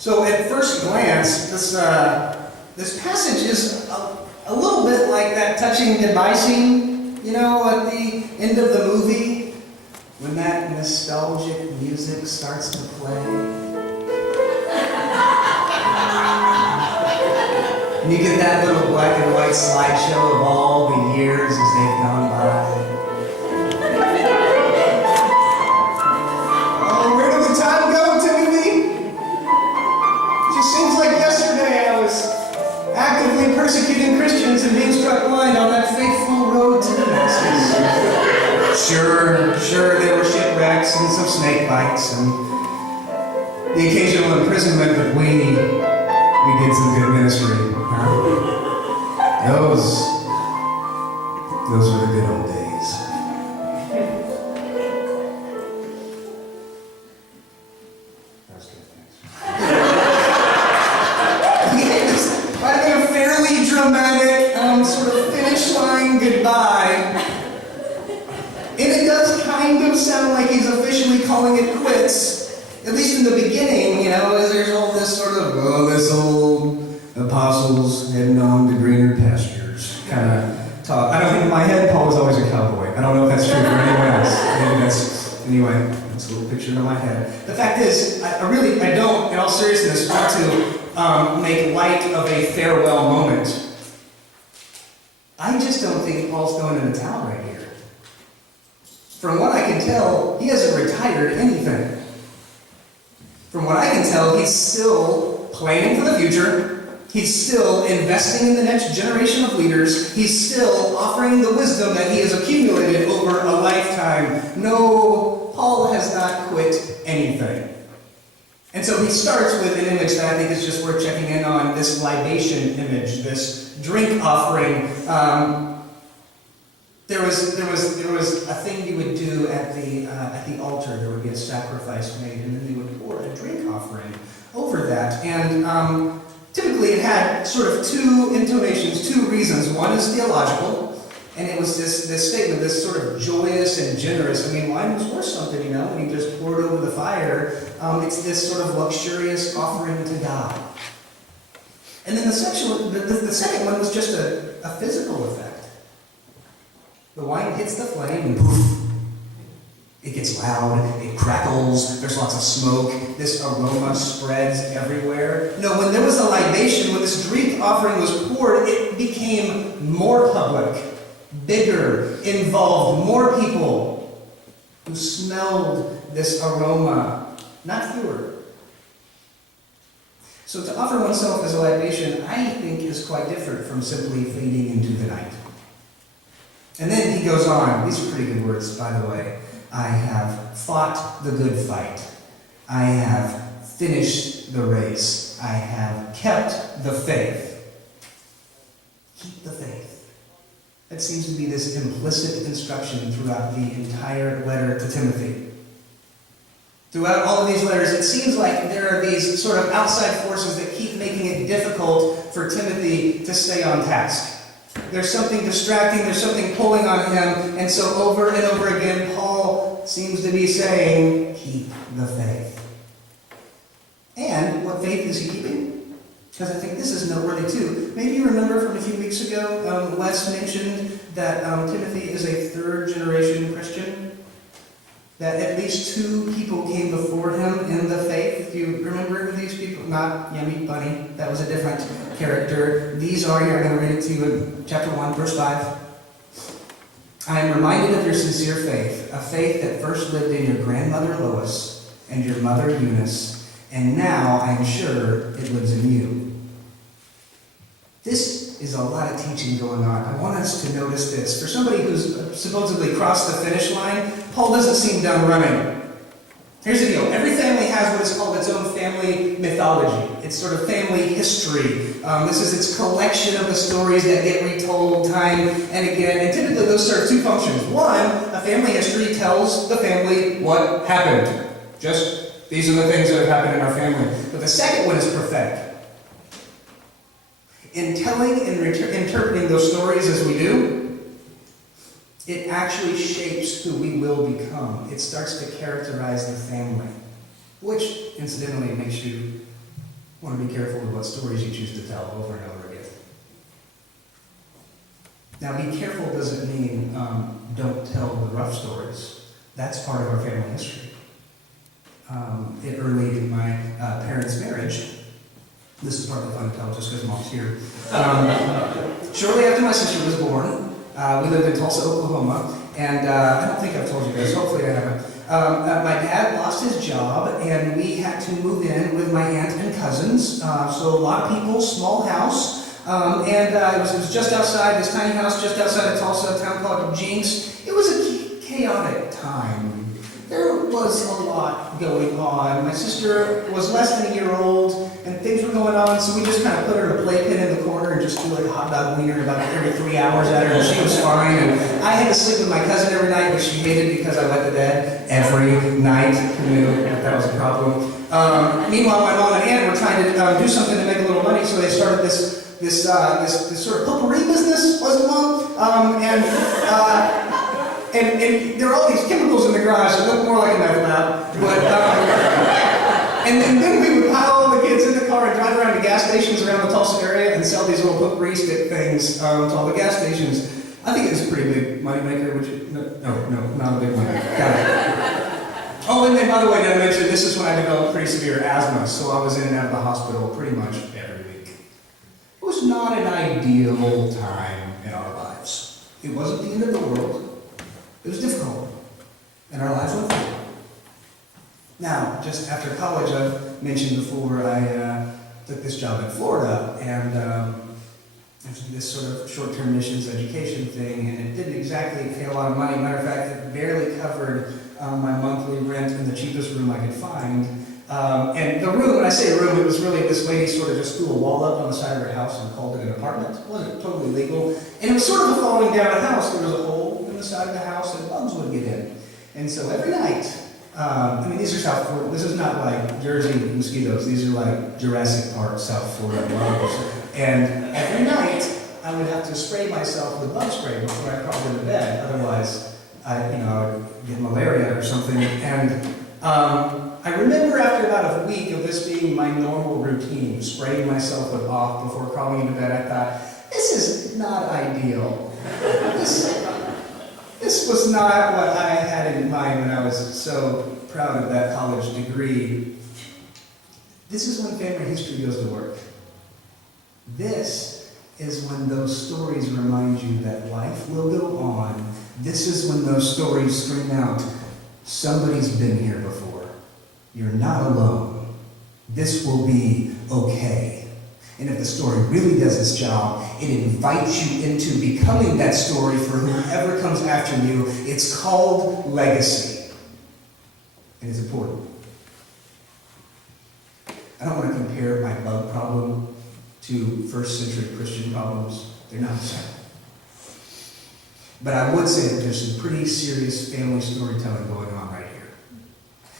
So at first glance, this passage is a little bit like that touching goodbye scene, at the end of the movie, when that nostalgic music starts to play. And you get that little black and white slideshow of all the years as they've gone by. Oh, where did the time go, Timothy? Just seems like yesterday I was actively persecuting Christians and being struck blind on that fateful road to Damascus. Sure, there were shipwrecks and some snake bites and the occasional imprisonment, but we did some good ministry, huh? Those were the good old days. That was good, thanks. Yes, might have been a fairly dramatic sort of finish line goodbye. And it does kind of sound like he's officially calling it quits, at least in the beginning, as there's all this sort of, this old apostles heading on to greener pastures kind of talk. I don't think in my head Paul was always a cowboy. I don't know if that's true for anyone else. Anyway, that's a little picture in my head. The fact is, I don't, in all seriousness, want to make light of a farewell moment. I just don't think Paul's going in the towel right here. From what I can tell, he hasn't retired anything. From what I can tell, he's still planning for the future. He's still investing in the next generation of leaders. He's still offering the wisdom that he has accumulated over a lifetime. No, Paul has not quit anything. And so he starts with an image that I think is just worth checking in on, this libation image, this drink offering. There was a thing you would do at the altar. There would be a sacrifice made, and then they would pour a drink offering over that. And typically it had sort of two intonations, two reasons. One is theological, and it was this statement, this sort of joyous and generous. I mean, wine was worth something, when you just poured over the fire. It's this sort of luxurious offering to God. And then the second one was just a physical effect. The wine hits the flame and poof, it gets loud, it crackles, there's lots of smoke, this aroma spreads everywhere. No, when there was a libation, when this drink offering was poured, it became more public, bigger, involved more people who smelled this aroma, not fewer. So to offer oneself as a libation, I think, is quite different from simply fading into the night. And then he goes on. These are pretty good words, by the way. I have fought the good fight. I have finished the race. I have kept the faith. Keep the faith. That seems to be this implicit instruction throughout the entire letter to Timothy. Throughout all of these letters, it seems like there are these sort of outside forces that keep making it difficult for Timothy to stay on task. There's something distracting, there's something pulling on him, and so over and over again, Paul seems to be saying, keep the faith. And what faith is he keeping? Because I think this is noteworthy too. Maybe you remember from a few weeks ago, Wes mentioned that Timothy is a third-generation Christian. That at least two people came before him in the faith. Do you remember who these people? Not Yummy Bunny. That was a different character. These are, I'm going to read it to you in chapter 1, verse 5. I am reminded of your sincere faith, a faith that first lived in your grandmother Lois and your mother Eunice, and now I am sure it lives in you. This is a lot of teaching going on. I want us to notice this. For somebody who's supposedly crossed the finish line, Paul doesn't seem done running. Here's the deal. Every family has what is called its own family mythology. It's sort of family history. This is its collection of the stories that get retold time and again. And typically those serve two functions. One, a family history tells the family what happened. Just, these are the things that have happened in our family. But the second one is prophetic. In telling and interpreting those stories as we do, it actually shapes who we will become. It starts to characterize the family, which incidentally makes you want to be careful with what stories you choose to tell over and over again. Now, be careful doesn't mean don't tell the rough stories. That's part of our family history. Early in my parents' marriage, this is partly fun to tell just because Mom's here. Shortly after my sister was born, we lived in Tulsa, Oklahoma, and I don't think I've told you this, hopefully I haven't. My dad lost his job, and we had to move in with my aunt and cousins. So a lot of people, small house, and it was just outside, this tiny house just outside of Tulsa, a town called Jinx. It was a chaotic time. There was a lot going on. My sister was less than a year old, and things were going on, so we just kind of put her in a playpen in the corner and just do like a hot dog wiener about every 3 hours at her, and she was fine. And I had to sleep with my cousin every night, which she hated because I wet the bed every night. Who knew that was a problem? Meanwhile, my mom and aunt were trying to do something to make a little money, so they started this sort of potpourri business, wasn't it, Mom? And there are all these chemicals in the garage that look more like a meth lab. But, and then we would pile all the kids in the car and drive around to gas stations around the Tulsa area and sell these little potpourri stick things to all the gas stations. I think it was a pretty big moneymaker, would you? No, not a big one. Got it. Oh, and then by the way, did I mention this is when I developed pretty severe asthma, so I was in and out of the hospital pretty much every week. It was not an ideal time in our lives. It wasn't the end of the world. It was difficult, and our lives went through. Now, just after college, I've mentioned before, I took this job in Florida, and this sort of short-term missions education thing, and it didn't exactly pay a lot of money. Matter of fact, it barely covered my monthly rent in the cheapest room I could find. And the room, when I say room, it was really this lady sort of just threw a wall up on the side of her house and called it an apartment. It wasn't totally legal. And it was sort of a falling down a house. There was a hole in the side of the house and bugs would get in. And so every night, these are South Florida. This is not like Jersey mosquitoes. These are like Jurassic Park, South Florida bugs. And every night, I would have to spray myself with bug spray before I crawled into bed. Otherwise, I would get malaria or something. And I remember after about a week of this being my normal routine, spraying myself with off before crawling into bed, I thought, this is not ideal. This was not what I had in mind when I was so proud of that college degree. This is when family history goes to work. This is when those stories remind you that life will go on. This is when those stories scream out, somebody's been here before. You're not alone. This will be okay. And if the story really does its job, it invites you into becoming that story for whoever comes after you. It's called legacy. And it's important. I don't want to compare my bug problem to first century Christian problems. They're not the same. But I would say that there's some pretty serious family storytelling going on right here.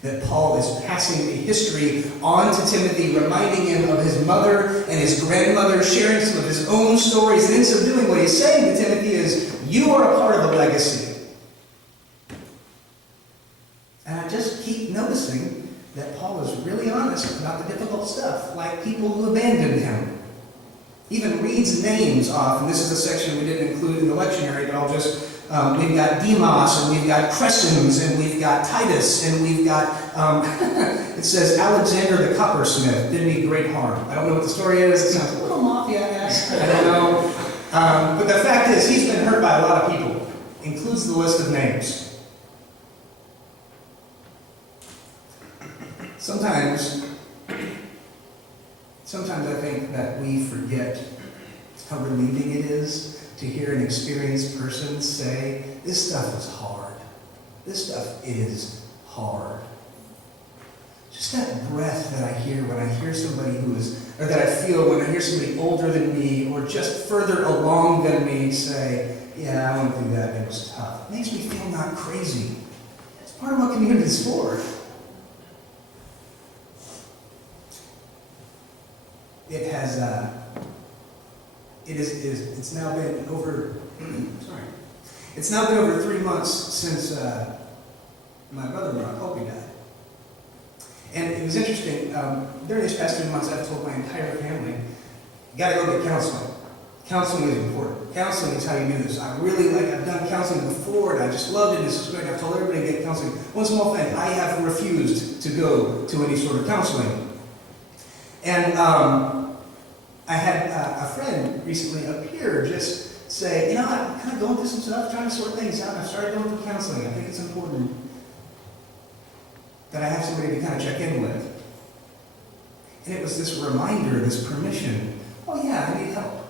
That Paul is passing a history on to Timothy, reminding him of his mother and his grandmother, sharing some of his own stories. And in so doing, what he's saying to Timothy is, you are a part of a legacy. And I just keep noticing that Paul is really honest about the difficult stuff, like people who abandoned him. Even reads names off, and this is a section we didn't include in the lectionary, but I'll just, we've got Demas, and we've got Crescens, and we've got Titus, and we've got, it says Alexander the coppersmith did me great harm. I don't know what the story is, it sounds a little mafia-esque, I don't know. But the fact is, he's been hurt by a lot of people, includes the list of names. Sometimes I think that we forget how relieving it is to hear an experienced person say, this stuff is hard. This stuff is hard. Just that breath that I hear when I hear somebody or that I feel when I hear somebody older than me or just further along than me say, yeah, I went through that, it was tough. It makes me feel not crazy. It's part of what community is for. It's now been over, it's now been over 3 months since my brother-in-law, Colby, died. And it was interesting, during these past 2 months, I've told my entire family, you gotta go get counseling. Counseling is important. Counseling is how you do this. I've done counseling before, and I just loved it, this is great. I've told everybody to get counseling. One small thing, I have refused to go to any sort of counseling. And I had a friend recently up here just say, I'm kind of going through some stuff, trying to sort things out. I've started going through counseling. I think it's important that I have somebody to kind of check in with. And it was this reminder, this permission, oh yeah, I need help.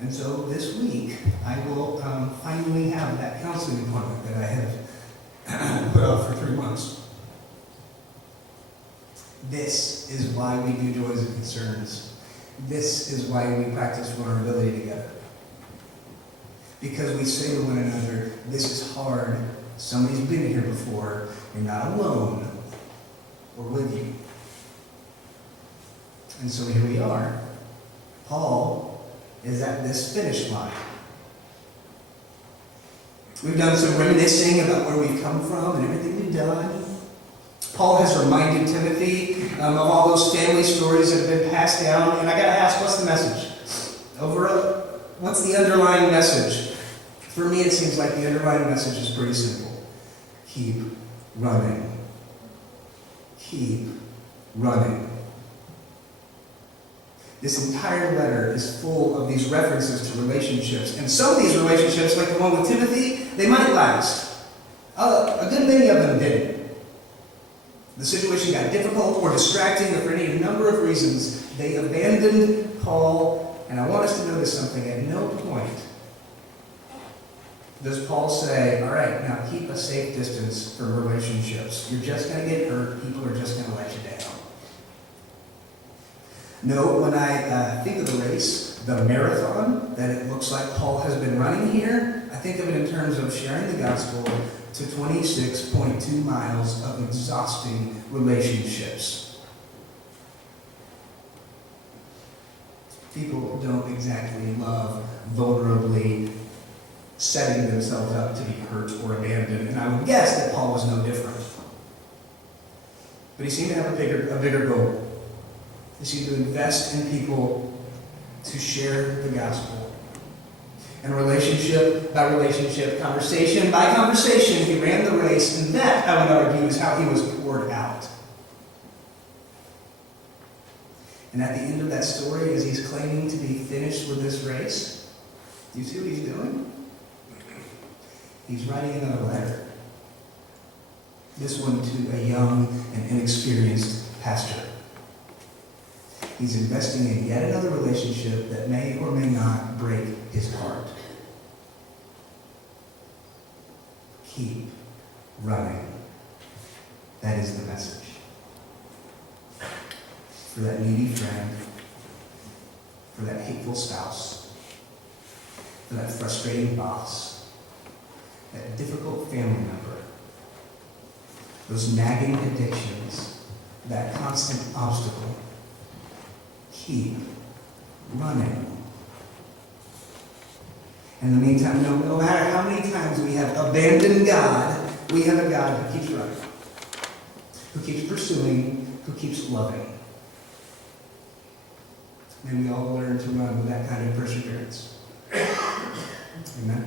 And so this week, I will finally have that counseling appointment that I have put off for 3 months. This is why we do Joys and Concerns. This is why we practice vulnerability together. Because we say to one another, this is hard, somebody's been here before, you're not alone, we're with you. And so here we are. Paul is at this finish line. We've done some reminiscing about where we've come from and everything we've done. Paul has reminded Timothy of all those family stories that have been passed down. And I got to ask, what's the message? What's the underlying message? For me, it seems like the underlying message is pretty simple. Keep running. Keep running. This entire letter is full of these references to relationships. And some of these relationships, like the one with Timothy, they might last. A good many of them didn't. The situation got difficult or distracting, or for any number of reasons, they abandoned Paul. And I want us to notice something. At no point does Paul say, all right, now keep a safe distance from relationships. You're just going to get hurt. People are just going to let you down. No, when I think of the race, the marathon that it looks like Paul has been running here, I think of it in terms of sharing the gospel to 26.2 miles of exhausting relationships. People don't exactly love vulnerably setting themselves up to be hurt or abandoned, and I would guess that Paul was no different. But he seemed to have a bigger goal. He seemed to invest in people to share the gospel. And relationship by relationship, conversation by conversation, he ran the race, and that, I would argue, is how he was poured out. And at the end of that story, as he's claiming to be finished with this race, do you see what he's doing? He's writing another letter. This one to a young and inexperienced pastor. He's investing in yet another relationship that may or may not break his heart. Keep running. That is the message. For that needy friend, for that hateful spouse, for that frustrating boss, that difficult family member, those nagging addictions, that constant obstacle. Keep running. In the meantime, no matter how many times we have abandoned God, we have a God who keeps running, who keeps pursuing, who keeps loving. May we all learn to run with that kind of perseverance. Amen.